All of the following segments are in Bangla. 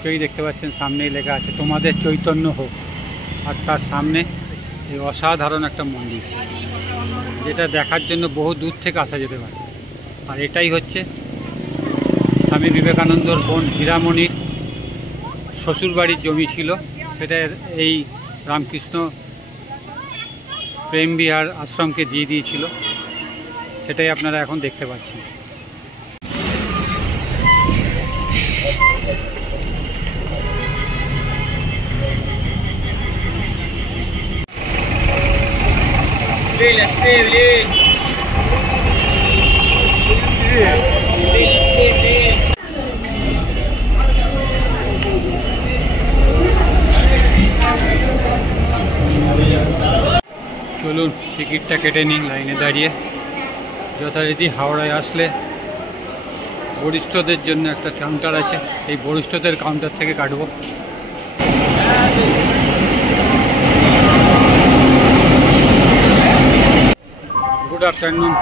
ঢুকেই দেখতে পাচ্ছেন সামনেই লেখা আছে তোমাদের চৈতন্য হোক। আর তার সামনে এই অসাধারণ একটা মন্দির, যেটা দেখার জন্য বহু দূর থেকে আসা যেতে পারে। আর এটাই হচ্ছে স্বামী বিবেকানন্দর বোন হীরামণির শ্বশুরবাড়ির জমি ছিল, সেটা এই রামকৃষ্ণ প্রেম বিহার আশ্রমকে দিয়ে দিয়েছিল। সেটাই আপনারা এখন দেখতে পাচ্ছেন। চলুন টিকিটটা কেটে নিন লাইনে দাঁড়িয়ে। যথারীতি হাওড়ায় আসলে বরিষ্ঠদের জন্য একটা কাউন্টার আছে, এই বরিষ্ঠদের কাউন্টার থেকে কাটবো। গুড আফটারনুন,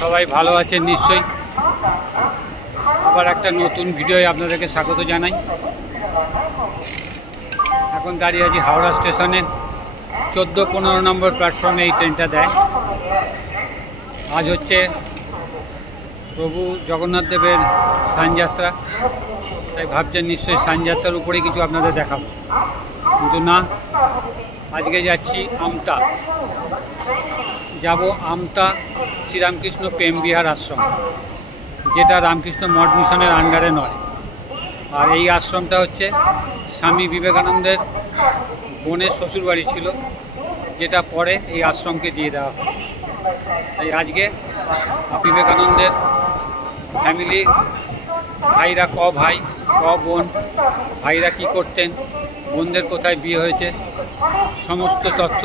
সবাই ভালো আছেন নিশ্চয়ই। আবার একটা নতুন ভিডিওয় আপনাদেরকে স্বাগত জানাই। এখন দাঁড়িয়ে আছি হাওড়া স্টেশনে, 14-15 নম্বর প্ল্যাটফর্মে এই ট্রেনটা দেয়। আজ হচ্ছে প্রভু জগন্নাথ দেবের সানযাত্রা, তাই ভাবছেন নিশ্চয়ই সানযাত্রার উপরেই কিছু আপনাদের দেখাবো, কিন্তু না, আজকে যাচ্ছি আমতা। যাব আমতা শ্রীরামকৃষ্ণ প্রেম বিহার আশ্রম, যেটা রামকৃষ্ণ মঠ মিশনের আন্ডারে নয়। আর এই আশ্রমটা হচ্ছে স্বামী বিবেকানন্দের বোনের শ্বশুরবাড়ি ছিল, যেটা পরে এই আশ্রমকে দিয়ে দেওয়া হয়। তাই আজকে বিবেকানন্দের ফ্যামিলি, ভাইরা ভাই বোন, ভাইরা কি করতেন, বোনদের কোথায় বিয়ে হয়েছে, সমস্ত তথ্য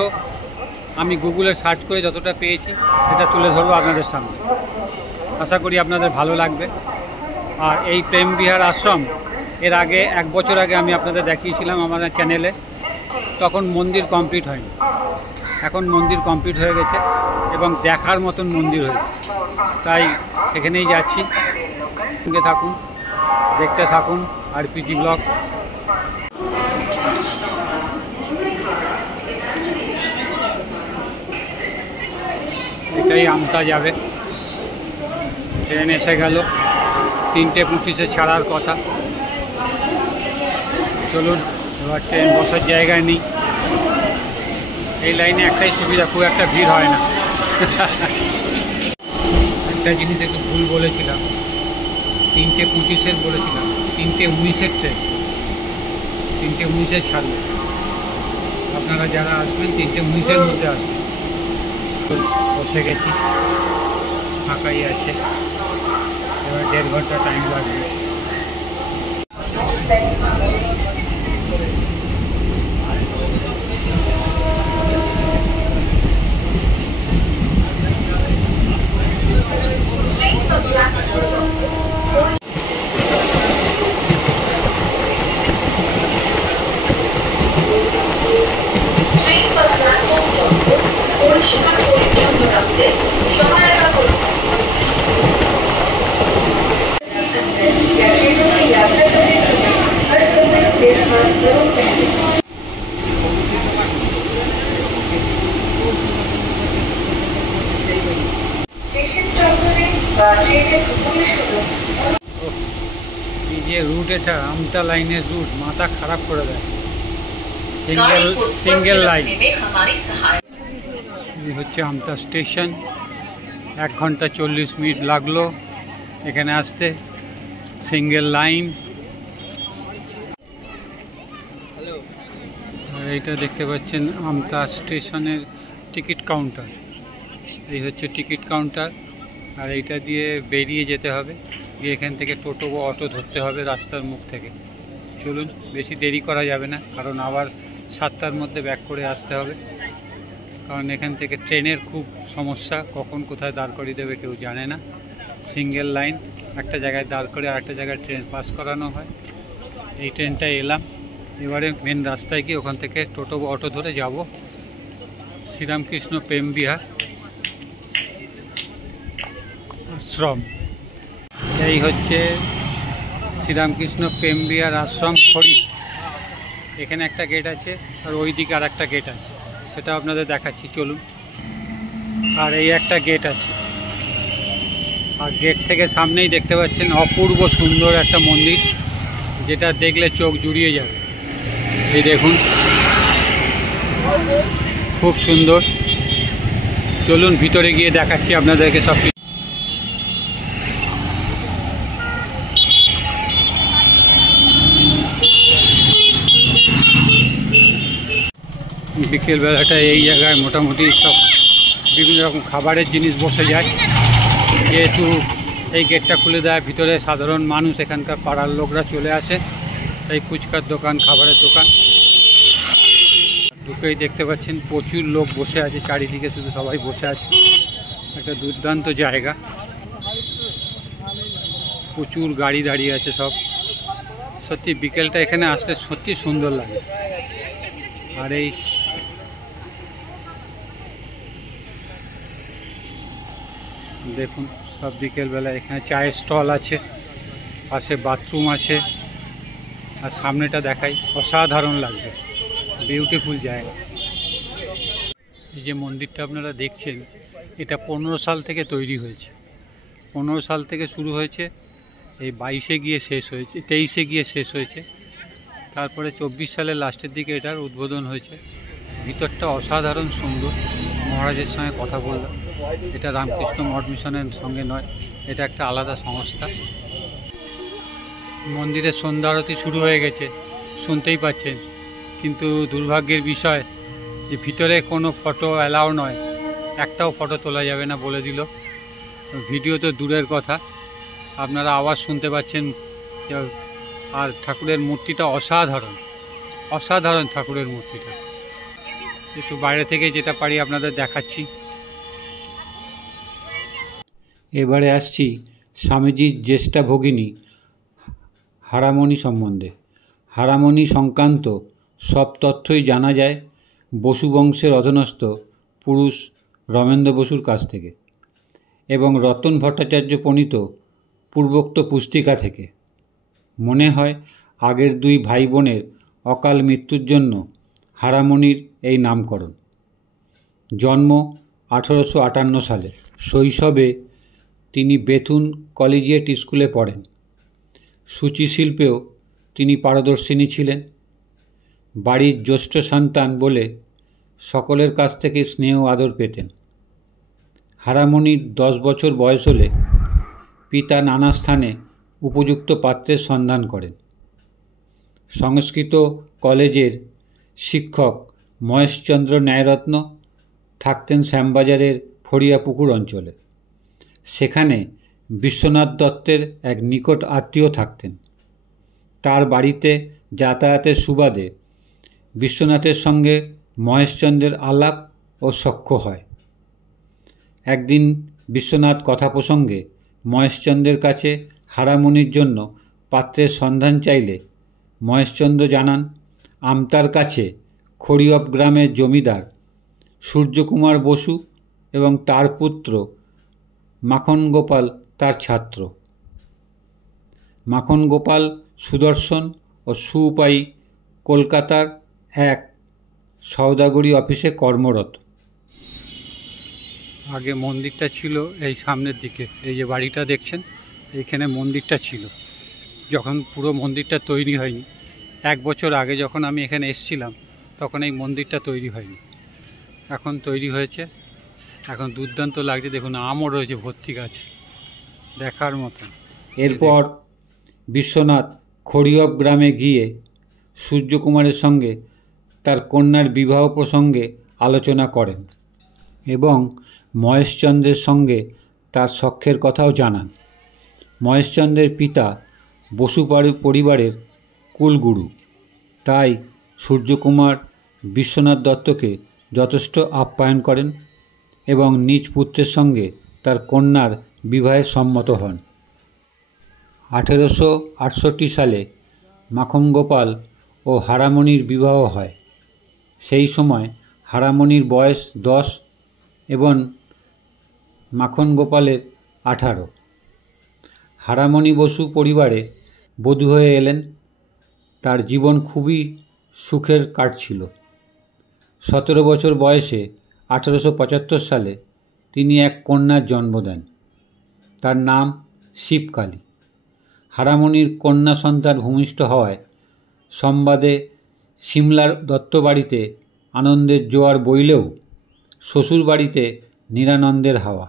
আমি গুগলে সার্চ করে যতটা পেয়েছি এটা তুলে ধরবো আপনাদের সামনে। আশা করি আপনাদের ভালো লাগবে। আর এই প্রেম বিহার আশ্রম এর আগে 1 বছর আগে আমি আপনাদের দেখিয়েছিলাম আমার চ্যানেলে, তখন মন্দির কমপ্লিট হয়নি। এখন মন্দির কমপ্লিট হয়ে গেছে এবং দেখার মতন মন্দির হয়েছে, তাই সেখানেই যাচ্ছি। সঙ্গে থাকুন, দেখতে থাকুন আরপিজি ব্লগ। এটাই আমতা যাবে, ট্রেন এসে গেল, 3:25-এ ছাড়ার কথা। চলুন এবার ট্রেন বসার জায়গায় নেই। এই লাইনে একটাই সুবিধা, খুব একটা ভিড় হয় না। একটা জিনিস একটু ভুল বলেছিলাম, 3:25-এর বলেছিলাম, 3:19-এর ট্রেন, 3:19-এ ছাড়বে। আপনারা যারা আসবেন 3:19-এর মধ্যে আসবেন। বসে গেছি, ফাঁকাই আছে, এবার 1.5 ঘন্টা টাইম লাগবে। এই যে রুট, এটা আমতা লাইনের রুট, মাথা খারাপ করে দেয়। Single line. এই হচ্ছে আমতা স্টেশন। 1 ঘন্টা 40 মিনিট লাগলো এখানে আসতে, সিঙ্গেল লাইন। আর এইটা দেখতে পাচ্ছেন আমতা স্টেশনের টিকিট কাউন্টার। এই হচ্ছে টিকিট কাউন্টার। আর এইটা দিয়ে বেরিয়ে যেতে হবে, গিয়ে এখান থেকে টোটো বা অটো ধরতে হবে রাস্তার মুখ থেকে। চলুন, বেশি দেরি করা যাবে না, কারণ আবার 7টার মধ্যে ব্যাক করে আসতে হবে। কারণ এখান থেকে ট্রেনের খুব সমস্যা, কখন কোথায় দাঁড় করিয়ে দেবে কেউ জানে না। সিঙ্গেল লাইন, একটা জায়গায় দাঁড় করে আরেকটা জায়গায় ট্রেন পাস করানো হয়। এই ট্রেনটা এলাম, এবারে মেন রাস্তায় গিয়ে ওখান থেকে টোটো বা অটো ধরে যাব শ্রীরামকৃষ্ণ প্রেম বিহার আশ্রম। এই হচ্ছে শ্রীরামকৃষ্ণ প্রেম বিহার আশ্রম খড়ি। এখানে একটা গেট আছে আর ওই দিকে আর একটা গেট আছে, সেটা আপনাদের দেখাচ্ছি, চলুন। আর এই একটা গেট আছে, আর গেট থেকে সামনেই দেখতে পাচ্ছেন অপূর্ব সুন্দর একটা মন্দির, যেটা দেখলে চোখ জুড়িয়ে যাবে। এই দেখুন, খুব সুন্দর। চলুন ভিতরে গিয়ে দেখাচ্ছি আপনাদেরকে সব কিছু। বিকেলবেলাটা এই জায়গায় মোটামুটি সব বিভিন্ন রকম খাবারের জিনিস বসে যায়, যেহেতু এই গেটটা খুলে দেয় ভিতরে সাধারণ মানুষ, এখানকার পাড়ার লোকরা চলে আসে। এই ফুচকার দোকান, খাবারের দোকান, ঢুকেই দেখতে পাচ্ছেন প্রচুর লোক বসে আছে, চারিদিকে শুধু সবাই বসে আছে। একটা দুর্দান্ত জায়গা, প্রচুর গাড়ি দাঁড়িয়ে আছে সব। সত্যি বিকেলটা এখানে আসলে সত্যি সুন্দর লাগে। আর এই দেখুন, সব বিকেলবেলা এখানে চায়ের স্টল আছে, পাশে বাথরুম আছে, আর সামনেটা দেখাই, অসাধারণ লাগবে, বিউটিফুল জায়গা। এই যে মন্দিরটা আপনারা দেখছেন, এটা 15 সাল থেকে তৈরি হয়েছে। 15 সাল থেকে শুরু হয়েছে, এই 22-এ গিয়ে শেষ হয়েছে, 23-এ গিয়ে শেষ হয়েছে। তারপরে 24 সালের লাস্টের দিকে এটার উদ্বোধন হয়েছে। ভিতরটা অসাধারণ সুন্দর। মহারাজের সঙ্গে কথা বললাম, এটা রামকৃষ্ণ মঠ মিশনের সঙ্গে নয়, এটা একটা আলাদা সংস্থা। মন্দিরের সন্ধ্যা আরতি শুরু হয়ে গেছে, শুনতেই পাচ্ছেন, কিন্তু দুর্ভাগ্যের বিষয় যে ভিতরে কোনো ফটো অ্যালাউ নয়, একটাও ফটো তোলা যাবে না বলে দিল। ভিডিও তো দূরের কথা, আপনারা আওয়াজ শুনতে পাচ্ছেন। আর ঠাকুরের মূর্তিটা অসাধারণ, অসাধারণ ঠাকুরের মূর্তিটা। একটু বাইরে থেকে যেটা পারি আপনাদের দেখাচ্ছি। এবারে আসছি স্বামীজির জ্যেষ্ঠা ভগিনী হারামণি সম্বন্ধে। হারামণি সংক্রান্ত সব তথ্যই জানা যায় বসু বংশের অধীনস্থ পুরুষ রমেন্দ্র বসুর কাছ থেকে এবং রতন ভট্টাচার্য প্রণীত পূর্বোক্ত পুস্তিকা থেকে। মনে হয় আগের দুই ভাই বোনের অকাল মৃত্যুর জন্য হারামণির এই নামকরণ। জন্ম 1858 সালে। শৈশবে তিনি বেথুন কলেজিয়েট স্কুলে পড়েন। সূচিশিল্পেও তিনি পারদর্শিনী ছিলেন। বাড়ির জ্যেষ্ঠ সন্তান বলে সকলের কাছ থেকে স্নেহ আদর পেতেন। হারামণির 10 বছর বয়স হলে পিতা নানা স্থানে উপযুক্ত পাত্রের সন্ধান করেন। সংস্কৃত কলেজের শিক্ষক মহেশচন্দ্র ন্যায়রত্ন থাকতেন শ্যামবাজারের ফড়িয়াপুকুর অঞ্চলে। সেখানে বিশ্বনাথ দত্তের এক নিকট আত্মীয় থাকতেন। তার বাড়িতে যাতায়াতের সুবাদে বিশ্বনাথের সঙ্গে মহেশচন্দ্রের আলাপ ও সখ্য হয়। একদিন বিশ্বনাথ কথা প্রসঙ্গে মহেশচন্দ্রের কাছে হারামণির জন্য পাত্রের সন্ধান চাইলে মহেশচন্দ্র জানান আমতার কাছে খড়িয়প গ্রামের জমিদার সূর্যকুমার বসু এবং তার পুত্র মাখন গোপাল তার ছাত্র। মাখন গোপাল সুদর্শন ও সুউপায়ী কলকাতার এক সওদাগরি অফিসে কর্মরত। আগে মন্দিরটা ছিল এই সামনের দিকে, এই যে বাড়িটা দেখছেন, এইখানে মন্দিরটা ছিল। যখন পুরো মন্দিরটা তৈরি হয়নি, 1 বছর আগে যখন আমি এখানে এসেছিলাম, তখন এই মন্দিরটা তৈরি হয়নি। এখন তৈরি হয়েছে, এখন দুর্দান্ত লাগছে। দেখুন, আমও রয়েছে ভর্তি গাছে, দেখার মতন। এরপর বিশ্বনাথ খড়িয়প গ্রামে গিয়ে সূর্যকুমারের সঙ্গে তার কন্যার বিবাহ প্রসঙ্গে আলোচনা করেন এবং মহেশচন্দ্রের সঙ্গে তার সখ্যের কথাও জানান। মহেশচন্দ্রের পিতা বসু পরিবারের কুলগুরু, তাই সূর্যকুমার বিশ্বনাথ দত্তকে যথেষ্ট আপ্যায়ন করেন এবং নিজ পুত্রের সঙ্গে তার কন্যার বিবাহে সম্মত হন। 1868 সালে মাখন গোপাল ও হারামণির বিবাহ হয়। সেই সময় হারামণির বয়স 10 এবং মাখন গোপালের 18। হারামণি বসু পরিবারে বধূ হয়ে এলেন। তার জীবন খুবই সুখের কাটছিল। 17 বছর বয়সে 1875 সালে তিনি এক কন্যার জন্ম দেন। তার নাম শিবকালী। হারামণির কন্যা সন্তান ভূমিষ্ঠ হওয়ায় সংবাদে সিমলার দত্তবাড়িতে আনন্দের জোয়ার বইলেও শ্বশুরবাড়িতে নিরানন্দের হাওয়া।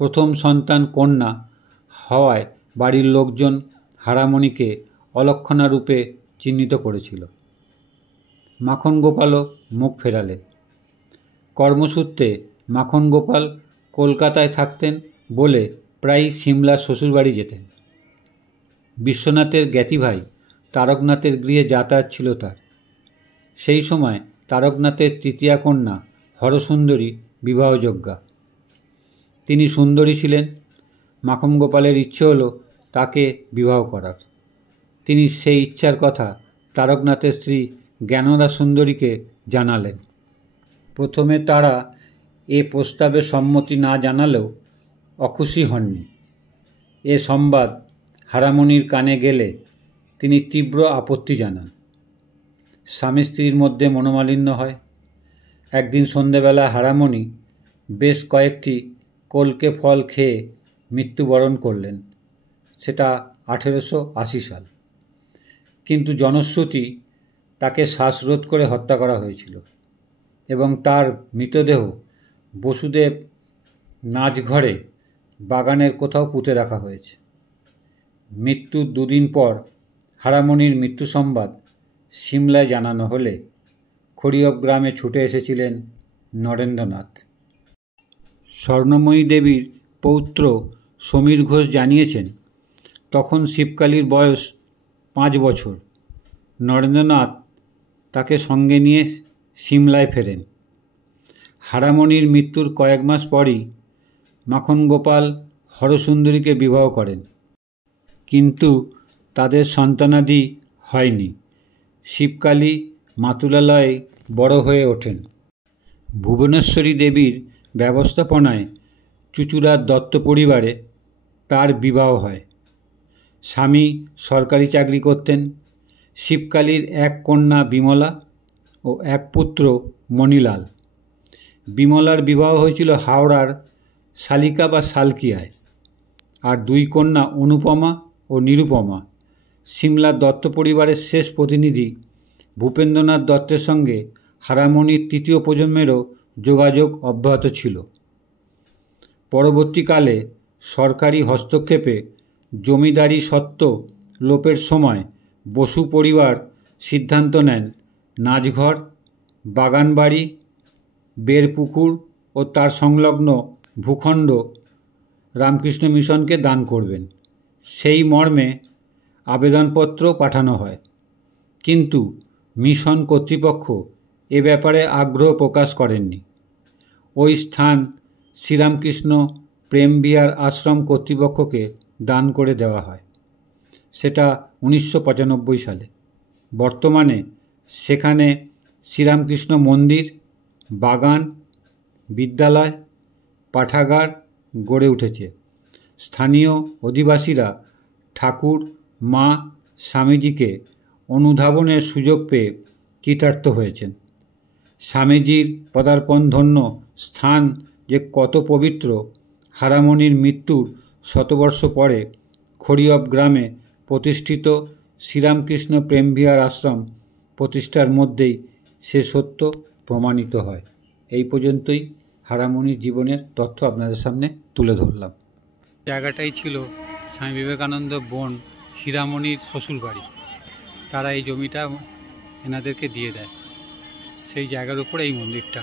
প্রথম সন্তান কন্যা হওয়ায় বাড়ির লোকজন হারামণিকে অলক্ষণা রূপে চিহ্নিত করেছিল। মাখন গোপালও মুখ ফেরালেন। কর্মসূত্রে মাখন গোপাল কলকাতায় থাকতেন বলে প্রায়ই সিমলার শ্বশুরবাড়ি যেতেন। বিশ্বনাথের জ্ঞাতিভাই তারকনাথের গৃহে যাতায়াত ছিল তার। সেই সময় তারকনাথের তৃতীয়া কন্যা হরসুন্দরী বিবাহযোগ্যা। তিনি সুন্দরী ছিলেন। মাখন গোপালের ইচ্ছে হলো তাকে বিবাহ করার। তিনি সেই ইচ্ছার কথা তারকনাথের স্ত্রী জ্ঞানদা সুন্দরীকে জানালেন। প্রথমে তারা এ প্রস্তাবে সম্মতি না জানালেও অখুশি হননি। এ সংবাদ হারামণির কানে গেলে তিনি তীব্র আপত্তি জানান। স্বামী স্ত্রীর মধ্যে মনোমালিন্য হয়। একদিন সন্ধেবেলা হারামণি বেশ কয়েকটি কলকে ফল খেয়ে মৃত্যুবরণ করলেন। সেটা 1880 সাল। কিন্তু জনশ্রুতি তাকে শ্বাসরোধ করে হত্যা করা হয়েছিল এবং তার মৃতদেহ বসুদেব নাচঘরে বাগানের কোথাও পুঁতে রাখা হয়েছে। মৃত্যুর দুদিন পর হারামণির মৃত্যু সংবাদ সিমলায় জানানো হলে খড়িয়প গ্রামে ছুটে এসেছিলেন নরেন্দ্রনাথ। স্বর্ণময়ী দেবীর পৌত্র সমীর ঘোষ জানিয়েছেন, তখন শিবকালীর বয়স 5 বছর। নরেন্দ্রনাথ তাকে সঙ্গে নিয়ে সিমলায় ফেরেন। হারামণির মৃত্যুর কয়েক মাস পরই মাখন গোপাল হরসুন্দরীকে বিবাহ করেন, কিন্তু তাদের সন্তানাদি হয়নি। শিবকালী মাতুলালয়ে বড় হয়ে ওঠেন। ভুবনেশ্বরী দেবীর ব্যবস্থাপনায় চুঁচুড়ার দত্ত পরিবারে তার বিবাহ হয়। স্বামী সরকারি চাকরি করতেন। শিবকালীর এক কন্যা বিমলা ও এক পুত্র মণিলাল। বিমলার বিবাহ হয়েছিল হাওড়ার শালিকা বা শালকিয়ায়, আর 2 কন্যা অনুপমা ও নিরুপমা। সিমলার দত্ত পরিবারের শেষ প্রতিনিধি ভূপেন্দ্রনাথ দত্তের সঙ্গে হারামণির 3য় প্রজন্মেরও যোগাযোগ অব্যাহত ছিল। পরবর্তীকালে সরকারি হস্তক্ষেপে জমিদারি স্বত্ব লোপের সময় বসু পরিবার সিদ্ধান্ত নেন নাচঘর, বাগানবাড়ি, বেরপুকুর ও তার সংলগ্ন ভূখণ্ড রামকৃষ্ণ মিশনকে দান করবেন। সেই মর্মে আবেদনপত্র পাঠানো হয়, কিন্তু মিশন কর্তৃপক্ষ এ ব্যাপারে আগ্রহ প্রকাশ করেননি। ওই স্থান শ্রীরামকৃষ্ণ প্রেমবিহার আশ্রম কর্তৃপক্ষকে দান করে দেওয়া হয়। সেটা 1995 সালে। বর্তমানে সেখানে শ্রীরামকৃষ্ণ মন্দির, বাগান, বিদ্যালয়, পাঠাগার গড়ে উঠেছে। স্থানীয় অধিবাসীরা ঠাকুর মা স্বামীজিকে অনুধাবনের সুযোগ পেয়ে কৃতার্থ হয়েছেন। স্বামীজির পদার্পণধন্য স্থান যে কত পবিত্র, হারামণির মৃত্যুর 100 বর্ষ পরে খড়িয়প গ্রামে প্রতিষ্ঠিত শ্রীরামকৃষ্ণ প্রেমবিহার আশ্রম প্রতিষ্ঠার মধ্যেই সে সত্য প্রমাণিত হয়। এই পর্যন্তই হারামণির জীবনের তথ্য আপনাদের সামনে তুলে ধরলাম। জায়গাটাই ছিল স্বামী বিবেকানন্দ বোন হীরামণির শ্বশুরবাড়ি। তারা এই জমিটা এনাদেরকে দিয়ে দেয়। সেই জায়গার উপরে এই মন্দিরটা।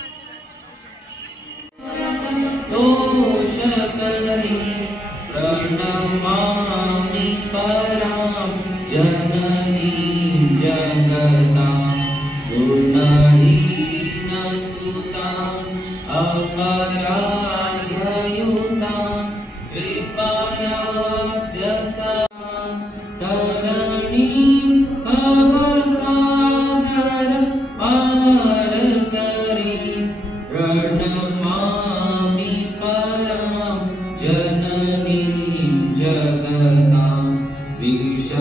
जननीं जगतां विश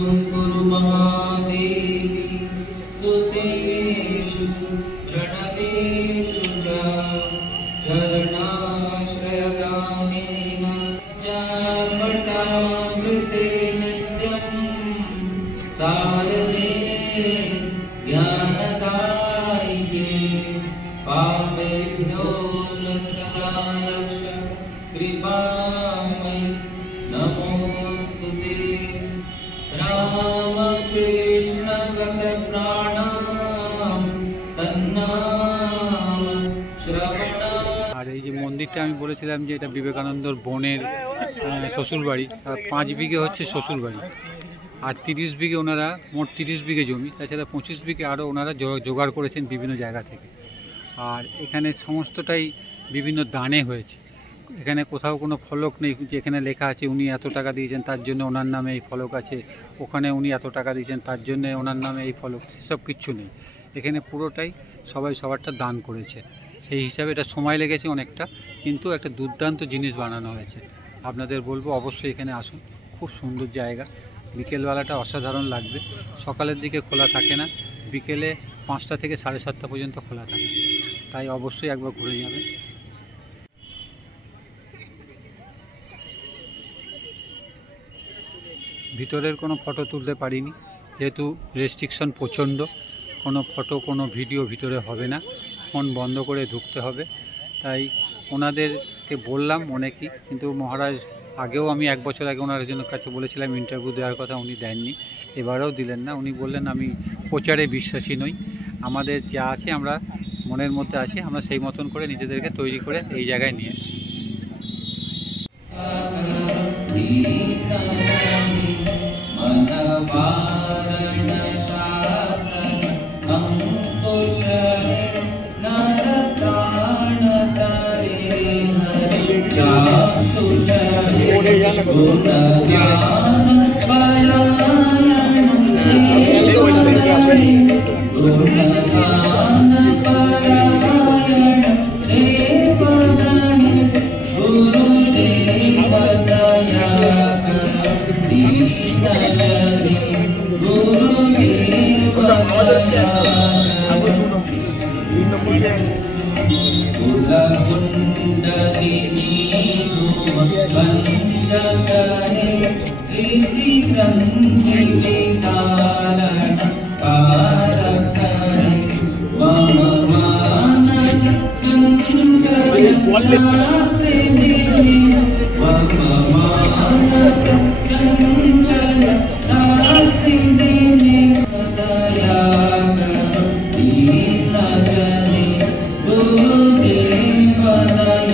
कुरु महादेवी सुतेषु प्रणतेषु च चरणाश्रयगामिन जापटामृते नित्यं सारदे ज्ञानदायिके पापेभ्यो न सदा रक्ष कृपामयि नमोस्तुते रामकृष्ण गत प्राणाम तन्नाम श्रवण। আর এই যে মন্দিরটা আমি বলেছিলাম যে এটা বিবেকানন্দর বোনের শ্বশুরবাড়ি, 5 বিঘে হচ্ছে শ্বশুরবাড়ি, আর 30 বিঘে ওনারা, মোট 30 বিঘে জমি, তাছাড়া 25 বিঘে আরও ওনারা জোগাড় করেছেন বিভিন্ন জায়গা থেকে। আর এখানে সমস্তটাই বিভিন্ন দানে হয়েছে। এখানে কোথাও কোনো ফলক নেই যেখানে লেখা আছে উনি এত টাকা দিয়েছেন তার জন্য ওনার নামে এই ফলক আছে, ওখানে উনি এত টাকা দিয়েছেন তার জন্য ওনার নামে এই ফলক, সেসব কিচ্ছু নেই। এখানে পুরোটাই সবাই সবারটা দান করেছে। সেই হিসাবে এটা সময় লেগেছে অনেকটা, কিন্তু একটা দুর্দান্ত জিনিস বানানো হয়েছে। আপনাদের বলবো অবশ্যই এখানে আসুন, খুব সুন্দর জায়গা। বিকেলবেলাটা অসাধারণ লাগবে। সকালের দিকে খোলা থাকে না, বিকেলে 5টা থেকে 7:30 পর্যন্ত খোলা থাকে, তাই অবশ্যই একবার ঘুরে যাবেন। ভিতরের কোনো ফটো তুলতে পারিনি, যেহেতু রেস্ট্রিকশন প্রচণ্ড। কোনো ফটো কোনো ভিডিও ভিতরে হবে না, ফোন বন্ধ করে ঢুকতে হবে। তাই ওনাদেরকে বললাম অনেকই, কিন্তু মহারাজ আগেও আমি 1 বছর আগে ওনার জন্য কাছে বলেছিলাম ইন্টারভিউ দেওয়ার কথা, উনি দেননি, এবারেও দিলেন না। উনি বললেন আমি প্রচারে বিশ্বাসী নই, আমাদের যা আছে আমরা মনের মধ্যে আছে, আমরা সেই মতন করে নিজেদেরকে তৈরি করে এই জায়গায় নিয়ে এসেছি।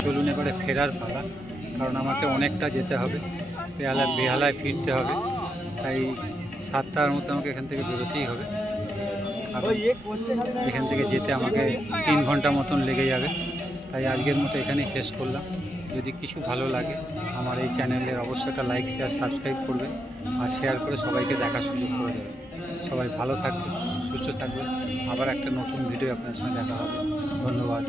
চলুন এবারে ফেরার পালা, কারণ আমাকে অনেকটা যেতে হবে, বেহালায় ফিরতে হবে, তাই 7টার মধ্যে আমাকে এখান থেকে বেরোতেই হবে। এখান থেকে যেতে আমাকে 3 ঘন্টা মতন লেগে যাবে, তাই আজকের মতো এখানেই শেষ করলাম। যদি কিছু ভালো লাগে আমার এই চ্যানেলের অবশ্যই একটা লাইক, শেয়ার, সাবস্ক্রাইব করবেন, আর শেয়ার করে সবাইকে দেখার সুযোগ করে দেবেন। সবাই ভালো থাকবেন, সুস্থ থাকবেন। আবার একটা নতুন ভিডিও আপনার সঙ্গে দেখা হবে। ধন্যবাদ।